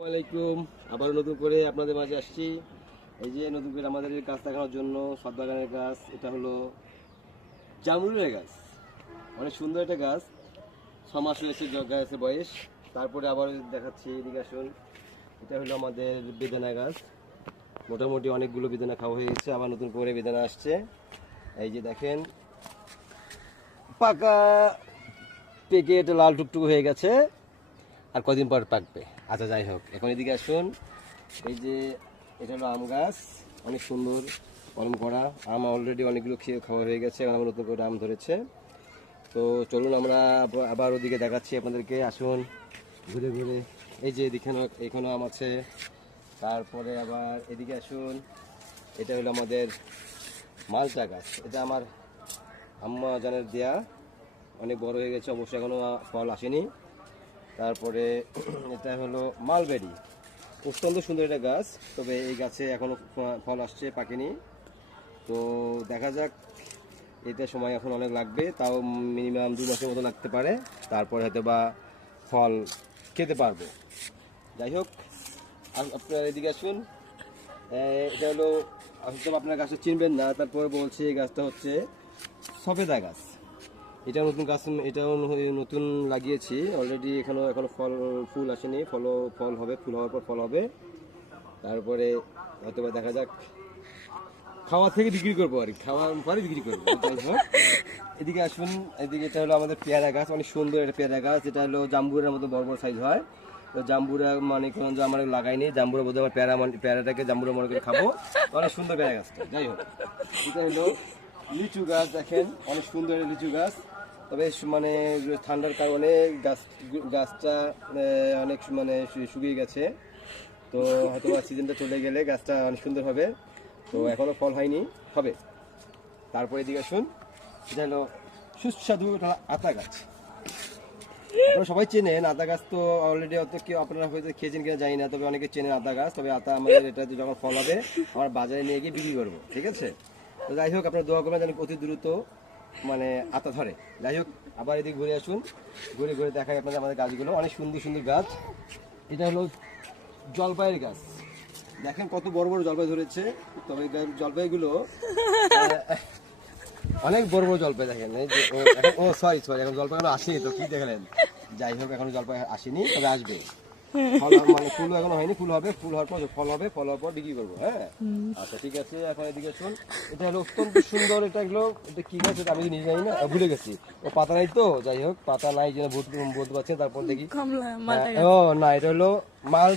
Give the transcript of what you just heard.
আসসালামাইকুম, আবার নতুন করে আপনাদের মাঝে আসছি। এই যে নতুন করে আমাদের গাছ দেখানোর জন্য ছাদ বাগানের গাছ। এটা হলো জামরুলের গাছ, অনেক সুন্দর একটা গাছ। 6 মাস হয়েছে গাছের বয়স। তারপরে আবার দেখাচ্ছি, এদিকে আসুন। এটা হলো আমাদের বেদানা গাছ। মোটামুটি অনেকগুলো বেদানা খাওয়া হয়ে গেছে, আবার নতুন করে বেদানা আসছে। এই যে দেখেন, পাকা পেকে এটা লাল টুকটুক হয়ে গেছে, আর কদিন পর পাকবে। আচ্ছা, যাই হোক, এখন এদিকে আসুন। এই যে এটা হলো আম গাছ, অনেক সুন্দর কলম করা আম। অলরেডি অনেকগুলো খাওয়া হয়ে গেছে, এখন আমার নতুন করে আম ধরেছে। তো চলুন আমরা আবার ওদিকে দেখাচ্ছি আপনাদেরকে। আসুন ঘুরে ঘুরে। এই যে এখানে আম আছে। তারপরে আবার এদিকে আসুন। এটা হলো আমাদের মালটা গাছ। এটা আমার আম্মা জানের দেয়া, অনেক বড় হয়ে গেছে, অবশ্যই এখনো ফল আসেনি। তারপরে এটা হলো মালবেরি, অত্যন্ত সুন্দর একটা গাছ, তবে এই গাছে এখনো ফল আসছে, পাকেনি। তো দেখা যাক, এটা সময় এখন অনেক লাগবে, তাও মিনিমাম 2 মাসের মতো লাগতে পারে। তারপরে হয়তো বা ফল খেতে পারবো। যাই হোক, আপনার এদিকে আসুন। এটা হলো, হয়তো আপনার গাছটা চিনবেন না, তারপরে বলছি এই গাছটা হচ্ছে সফেদা গাছ। এটা নতুন গাছ, এটাও নতুন লাগিয়েছি অলরেডি। এখনো ফুল আসেনি, ফল হবে, ফুল হওয়ার পর ফল হবে। তারপরে হয়তো দেখা যাক, খাওয়া থেকে বিক্রি করবো, আর খাওয়ার পরে বিক্রি করবো। এদিকে আসুন। এদিকে এটা হলো আমাদের পেয়ারা গাছ, অনেক সুন্দর একটা পেয়ারা গাছ। এটা হলো জাম্বুরের মতো বড় বড় সাইজ হয়। তো জাম্বুরা মানে কোনো যে আমরা লাগাইনি, জাম্বুরা বোধহয় আমার পেয়ারাটাকে জাম্বুরা মনে করে খাবো। অনেক সুন্দর পেয়ারা গাছটা। যাই হোক, এটা হলো লিচু গাছ। দেখেন, অনেক সুন্দর লিচু গাছ। তবে মানে ঠান্ডার কারণে গাছটা অনেক শুকিয়ে গেছে। তো হয়তো সিজনটা চলে গেলে গাছটা অনেক সুন্দর হবে। তো এখনো ফল হয়নি, হবে। তারপরে এদিকে আসুন। এটা হলো সুস্বাদু আতা গাছ। আপনারা সবাই চেনেন আতা গাছ, তো অলরেডি অত কেউ আপনারা হয়তো খেয়েছেন কিনা জানি না, তবে অনেকে চেনেন আতা গাছ। তবে আতা আমাদের এটা যখন ফল হবে, আমরা বাজারে নিয়ে গিয়ে বিক্রি করবো, ঠিক আছে? তো যাই হোক, আপনারা দোয়া করবেন যেন অতি দ্রুত আতা ধরে। যাই হোক, আবার এদিকে ঘুরে আসুন। ঘুরে ঘুরে দেখাই আপনাদের আমাদের গাছগুলো, অনেক সুন্দর সুন্দর গাছ। এটা হলো জলপাইয়ের গাছ। দেখেন কত বড় বড় জলপাই ধরেছে। তবে জলপাইগুলো অনেক বড় বড় জলপাই। দেখেন, সরি, এখন জলপাইগুলো আসেনি, তো কি দেখালেন? যাই হোক, এখন জলপাই আসেনি, তবে আসবে। ফুল এখনো হয়নি, ফুল হবে, ফুল হওয়ার পর ফল হবে, ফল হওয়ার পর বিক্রি করবো। হ্যাঁ, আচ্ছা, ঠিক আছে। এখন এদিকে শুন। এটা হলো অত্যন্ত সুন্দর, এটা কি গাছ এটা আমি নিজে জানি না, ভুলে গেছি। ও পাতা নাই তো, যাই হোক, পাতা নাই যেন বলতে পারছেন। তারপর দেখি, ও না, এটা হলো মাল।